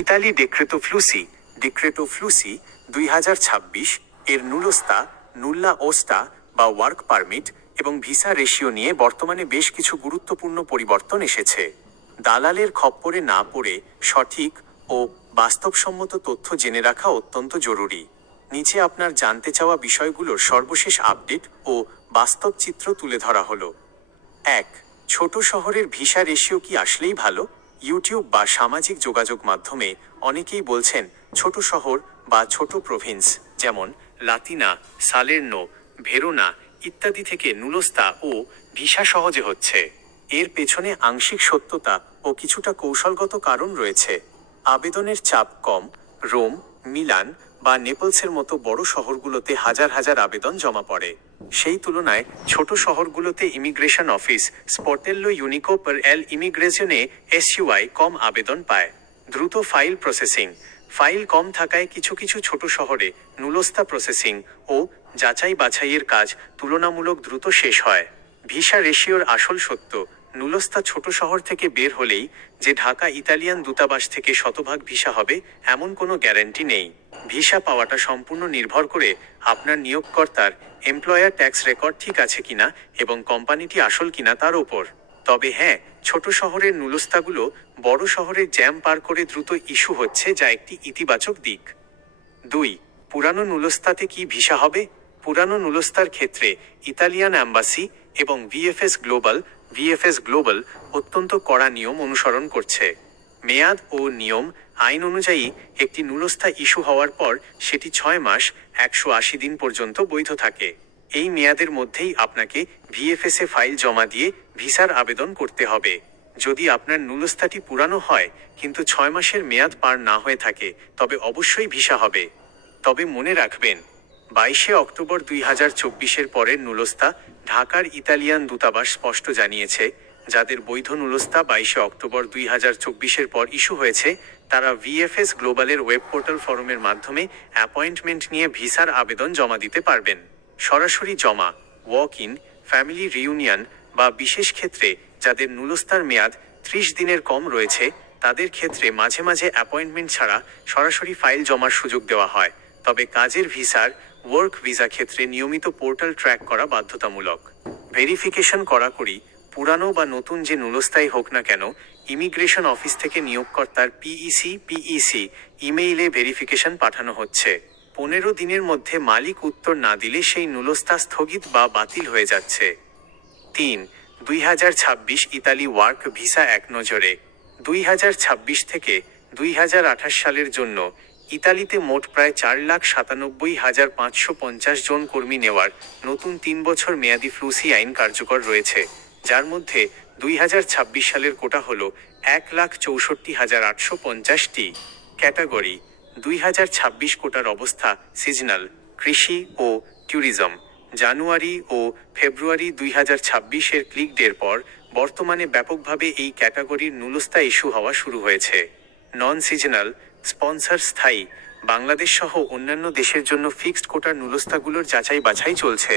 Italy ডেক্রেটো ফ্লুসি 2026 এর নুলোস্তা, নুল্লা ওস্টা বা work permit এবং ভিসা রেশিও নিয়ে বর্তমানে বেশ কিছু গুরুত্বপূর্ণ পরিবর্তন এসেছে। দালালের খপ্পরে না পড়ে সঠিক ও বাস্তবসম্মত তথ্য জেনে রাখা অত্যন্ত জরুরি। নিচে আপনার জানতে চাওয়া বিষয়গুলোর সর্বশেষ আপডেট ও বাস্তব চিত্র তুলে ধরা হলো। 1. ছোট শহরের ভিসা রেশিও কি আসলেই ভালো? ইউটিউব বা সামাজিক যোগাযোগ মাধ্যমে অনেকেই বলছেন ছোট শহর বা ছোট প্রভিন্স যেমন লাতিনা, সালের্নো, ভেরোনা ইত্যাদি থেকে নুলোস্তা ও ভিসা সহজে হচ্ছে। এর পেছনে আংশিক সত্যতা ও কিছুটা কৌশলগত কারণ রয়েছে। আবেদনের চাপ কম। রোম, মিলান বা নেপলসের মতো বড় শহরগুলোতে হাজার হাজার আবেদন জমা পড়ে। সেই তুলনায় ছোট শহরগুলোতে ইমিগ্রেশন অফিস স্পটেল্লো ইউনিকো পার এল ইমিগ্রেশনে এসইউআই কম আবেদন পায়। দ্রুত ফাইল প্রসেসিং। ফাইল কম থাকায় কিছু কিছু ছোট শহরে নুলোস্তা প্রসেসিং ও যাচাই বাছাইয়ের কাজ তুলনামূলক দ্রুত শেষ হয়। ভিসা রেশিওর আসল সত্য। নুলোস্তা ছোট শহর থেকে বের হলেই যে ঢাকা ইতালিয়ান দূতাবাস থেকে শতভাগ ভিসা হবে এমন কোনো গ্যারান্টি নেই। ভিসা পাওয়াটা সম্পূর্ণ নির্ভর করে আপনার নিয়োগকর্তার এমপ্লয়ার ট্যাক্স রেকর্ড ঠিক আছে কিনা এবং কোম্পানিটি আসল কিনা তার ওপর। তবে হ্যাঁ, ছোট শহরের নুলোস্তাগুলো বড় শহরের জ্যাম পার করে দ্রুত ইস্যু হচ্ছে, যা একটি ইতিবাচক দিক। 2. পুরানো নুলোস্তাতে কি ভিসা হবে? পুরানো নুলোস্তার ক্ষেত্রে ইতালিয়ান অ্যাম্বাসি এবং ভিএফএস গ্লোবাল অত্যন্ত কড়া নিয়ম অনুসরণ করছে। মেয়াদ ও নিয়ম আইন অনুযায়ী একটি নুলোস্তা ইস্যু হওয়ার পর সেটি 6 মাস 180 দিন পর্যন্ত বৈধ থাকে। এই মেয়াদের মধ্যেই আপনাকে ভিএফএসে ফাইল জমা দিয়ে ভিসার আবেদন করতে হবে। যদি আপনার নুলোস্তাটি পুরানো হয় কিন্তু 6 মাসের মেয়াদ পার না হয়ে থাকে তবে অবশ্যই ভিসা হবে। তবে মনে রাখবেন, 22 অক্টোবর 2024-এর পরের নুলোস্তা ঢাকার ইতালিয়ান দূতাবাস স্পষ্ট জানিয়েছে, যাদের বৈধ নুলোস্তা 22 অক্টোবর 2024-এর পর ইস্যু হয়েছে তারা ভিএফএস গ্লোবালের ওয়েব পোর্টাল ফরমের মাধ্যমে অ্যাপয়েন্টমেন্ট নিয়ে ভিসার আবেদন জমা দিতে পারবেন। সরাসরি জমা, ওয়াক ইন, ফ্যামিলি রিউনিয়ন বা বিশেষ ক্ষেত্রে যাদের নুলোস্তার মেয়াদ 30 দিনের কম রয়েছে তাদের ক্ষেত্রে মাঝে মাঝে অ্যাপয়েন্টমেন্ট ছাড়া সরাসরি ফাইল জমার সুযোগ দেওয়া হয়। তবে কাজের ভিসার, ওয়ার্ক ভিসা ক্ষেত্রে নিয়মিত পোর্টাল ট্র্যাক করা বাধ্যতামূলক। ভেরিফিকেশন কড়াকড়ি। পুরানো বা নতুন যে নুলোস্তাই হোক না কেন, ইমিগ্রেশন অফিস থেকে নিয়োগকর্তার পিইসি ইমেইলে ভেরিফিকেশন পাঠানো হচ্ছে। 15 দিনের মধ্যে মালিক উত্তর না দিলে সেই নুলোস্তা স্থগিত বা বাতিল হয়ে যাচ্ছে। 3. 2026 ইতালি ওয়ার্ক ভিসা একনজরে। 2026 থেকে 2028 সালের জন্য ইতালিতে মোট প্রায় 4,97,550 জন কর্মী নেওয়ার নতুন 3 বছর মেয়াদী ফ্লুসি আইন কার্যকর রয়েছে, যার মধ্যে 2026 সালের কোটা হল 1,64,850টি। ক্যাটাগরি। 2026 কোটার অবস্থা সিজনাল, কৃষি ও ট্যুরিজম। জানুয়ারি ও ফেব্রুয়ারি 2026-এর ক্লিক ডের পর বর্তমানে ব্যাপকভাবে এই ক্যাটাগরির নুলোস্তা ইস্যু হওয়া শুরু হয়েছে। নন সিজনাল, স্পন্সর স্থায়ী। বাংলাদেশ সহ অন্যান্য দেশের জন্য ফিক্সড কোটার নুলোস্তাগুলোর যাচাই বাছাই চলছে।